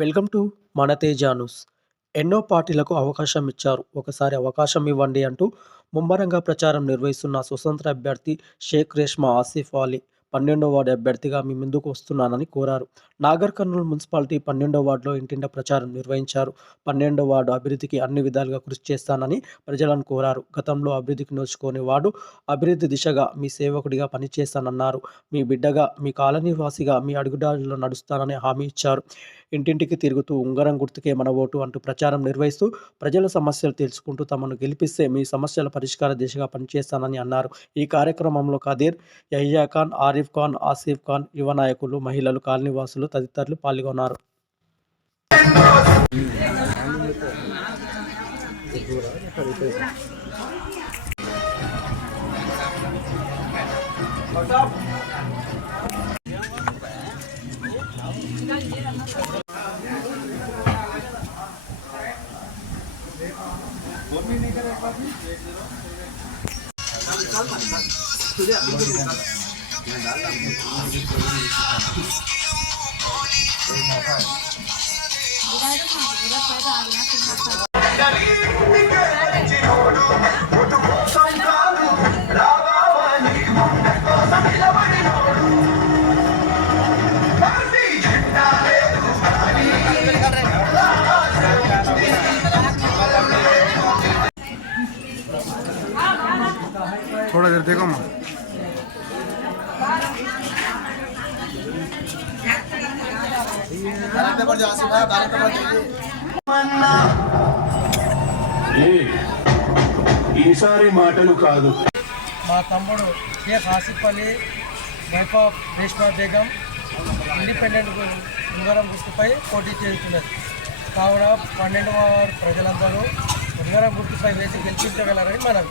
Welcome to మన Teja news. ఎన్నో పార్టీలకు అవకాశం ఇచ్చారు. ఒకసారి అవకాశం ఇవ్వండి అంటూ ముమ్మరంగా ప్రచారం నిర్వహిస్తున్న స్వతంత్ర అభ్యర్థి షేక్ రేష్మా ఆసిఫ్ అలీ 12వ వార్డు అభ్యర్థిగా మీ ముందుకు వస్తున్నానని కోరారు. నాగర్ కర్నూలు మున్సిపాలిటీ 12వ వార్డులో ఇంటింటా ప్రచారం నిర్వహించారు. 12వ వార్డు అభివృద్ధికి అన్ని విధాలుగా కృషి చేస్తానని ప్రజలను కోరారు. గతంలో అభివృద్ధికి నోచుకోని వార్డు అభివృద్ధి దిశగా మీ సేవకుడిగా పనిచేస్తానన్నారు. మీ బిడ్డగా, మీ కాలనీ వాసిగా మీ అడుగుదారుల్లో నడుస్తానని హామీ ఇచ్చారు. ఇంటింటికి తిరుగుతూ ఉంగరం గుర్తుకే మన ఓటు అంటూ ప్రచారం నిర్వహిస్తూ ప్రజల సమస్యలు తెలుసుకుంటూ తమను గెలిపిస్తే మీ సమస్యల పరిష్కార దిశగా పనిచేస్తానని అన్నారు. ఈ కార్యక్రమంలో కదీర్, యహియా ఖాన్, ఆరిఫ్ ఖాన్, ఆసిఫ్ ఖాన్, యువ నాయకులు, మహిళలు, కాలనీవాసులు తదితరులు పాల్గొన్నారు. थोड़ा देर देखो माँ ఈసారి మాటలు కాదు. మా తమ్ముడు Sheikh Asif Ali, wife of Reshma Begum independent ఉంగరం గుర్తుపై పోటీ చేస్తున్నది. కావున 12వ వార్డు ప్రజలందరూ ఉంగరం గుర్తుపై వేసి గెలిపించగలరని మనం